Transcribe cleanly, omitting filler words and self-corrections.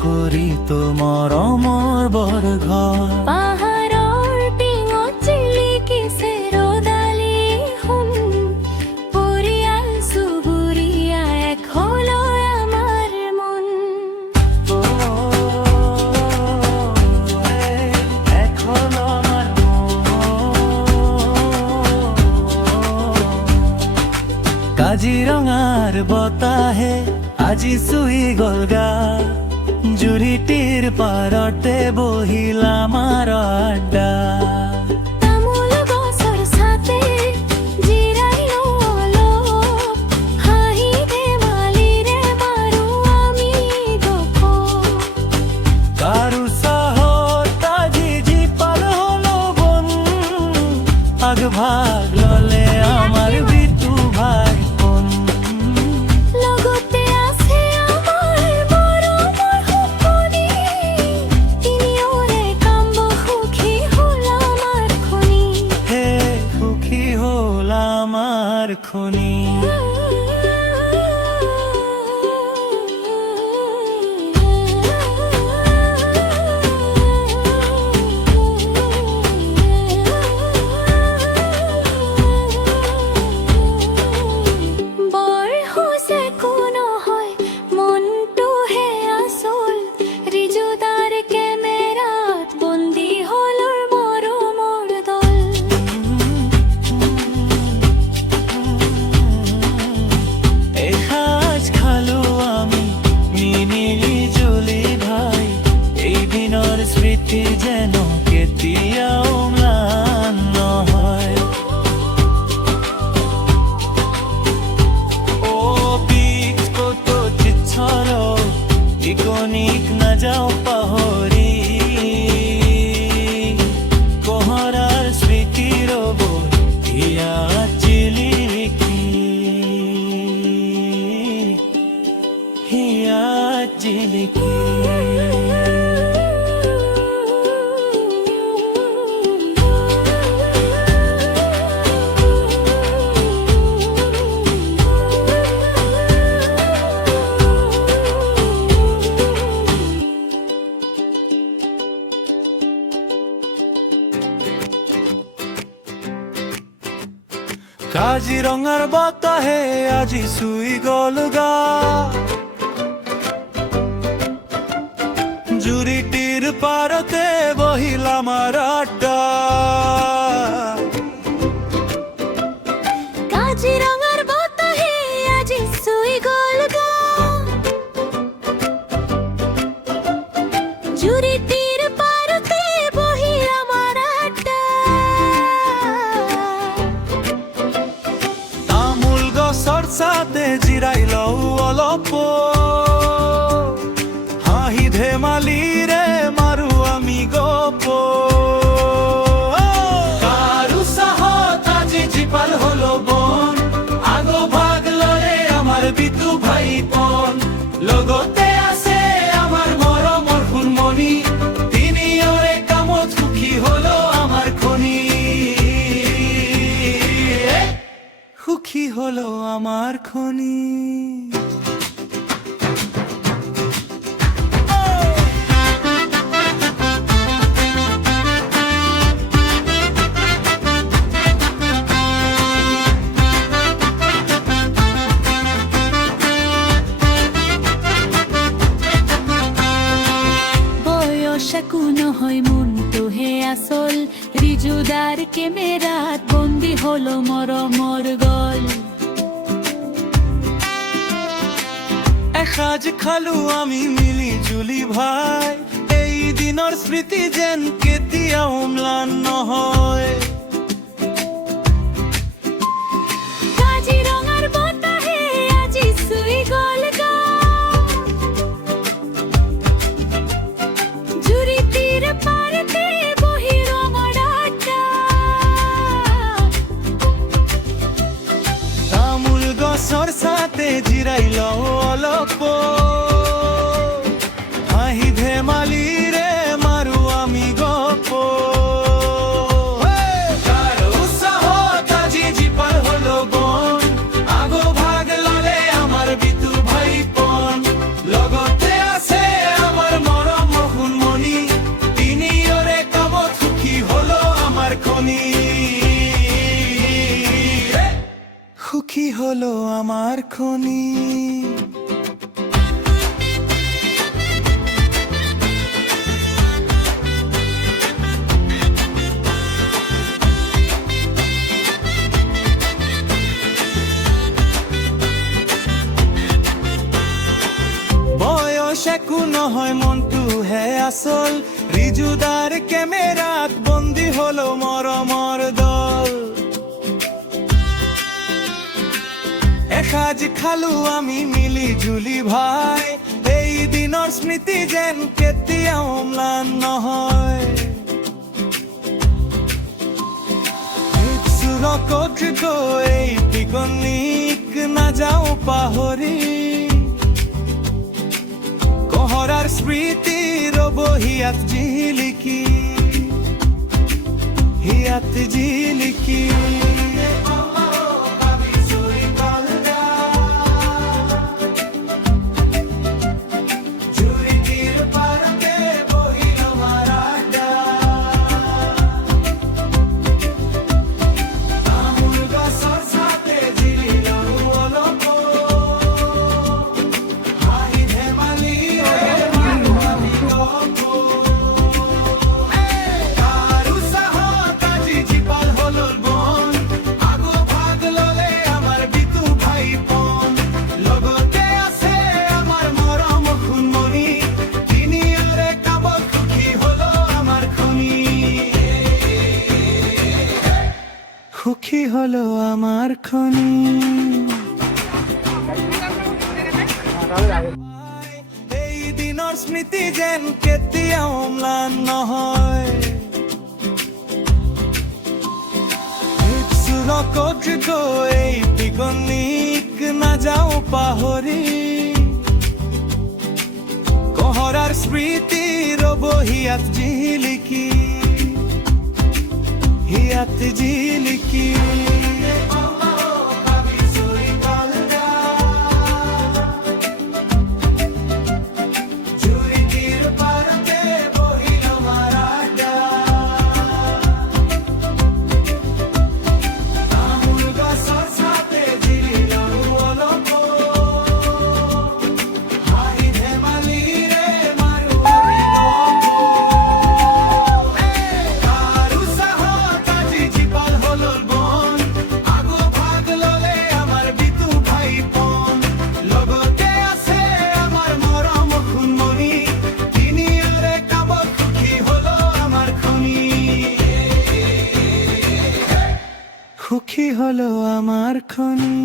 কৰি তোমাৰ বৰ ঘৰ পাহাৰৰ টিঙত জিলিকিছে ৰ'দালি সোণ পৰিয়াল চুবুৰীয়া এক হলৈ আমাৰ মন এক হল আমাৰ কাজিৰঙাৰ বতাহে আজি চুই গ'ল গা জুৰিটিৰ পাৰতে বহিল আমাৰ আড্ডা তামোল গছৰ ছাতে জিৰাই লওঁ অলপ হাঁহি ধেমালিৰে মাৰো আমি গপ কাৰো চাহত আজি জীপাল হলো বন আগভাগ ললে আমাৰ বিতু ভাই লগতে আছে আমাৰ মৰমৰ সপোনি তিনিওৰে কাম সুখী হ'ল আমাৰ খনি হে সুখী হ'ল আমাৰ খনি বৰ হৈছে কোনো হয় মনটোহে আচল ৰিজুদাৰ কেমেৰাত বন্দী হ'ল মৰমৰ দল এসাঁজ খালো আমি মিলি জুলি ভাই এই দিনৰ স্মৃতি যেন কেতিয়াও ম্লান নহয় ও পিঠ কত চিচ্ছৰ ইকনিক নাযাওঁ পাহৰি কহৰাৰ স্মৃতি ৰ'ব ইয়াত জিলিকি ইয়াত জিলিকি কাজিৰঙাৰ বতাহে আজি চুই গ'ল গা জুৰিটিৰ পাৰতে বহিল আমাৰ আড্ডা কাজিৰঙাৰ বতাহে আজি চুই গ'ল গা জুৰিটিৰ পাৰতে বহি আমাৰ আড্ডা তামোল গছৰ ছাতে জিৰাই লওঁ অলপ হাঁহি ধেমালিৰে মাৰো আমি গপ কাৰো চাহত আজি জীপাল হলো বন আগভাগ ললে আমাৰ বিতু ভাইপন লগতে আছে আমাৰ মৰমৰ ফুলমণি তিনিওৰে কামত সুখী হলো আমাৰ খনি সুখী হলো আমার খনি বয়স একো নহয় মনটোহে আচল ৰিজুদাৰ কেমেৰাত বন্দী হ'ল মৰমৰ গল এসাঁজ খালো আমি মিলি জুলি ভাই এই দিনৰ স্মৃতি যেন কেতিয়াও ম্লান নহয় কাজিৰঙাৰ বতাহে আজি চুই গ'ল গা জুৰিটিৰ পাৰতে বহি ৰঙৰ আড্ডা তামোল গছৰ ছাতে জিৰাই লওঁ অলপ হাঁহি ধেমালিৰে মাৰো আমি গপ নহয় মনটো হে আসল ৰিজুদাৰ কেমেৰাত বন্দী হলো মৰমৰ দল এসাজ খালো আমি মিলি জুলি ভাই এই দিনৰ স্মৃতি যেন কেতিয়াও ম্লান নহয় চুৰকত গৈ পিকনিক নাযাওঁ পাহৰি কহৰাৰ স্মৃতি ৰ'ব হিয়াত জিলিকি সুখী হলো আমার খনি এই দিনৰ স্মৃতি যেন কেতিয়াও ম্লান নহয় চুৰকত গৈ পিকনিক নাযাওঁ পাহৰি কহৰাৰ স্মৃতি ৰ'ব হিয়াত জিলিকি সুখী হলো আমার খনি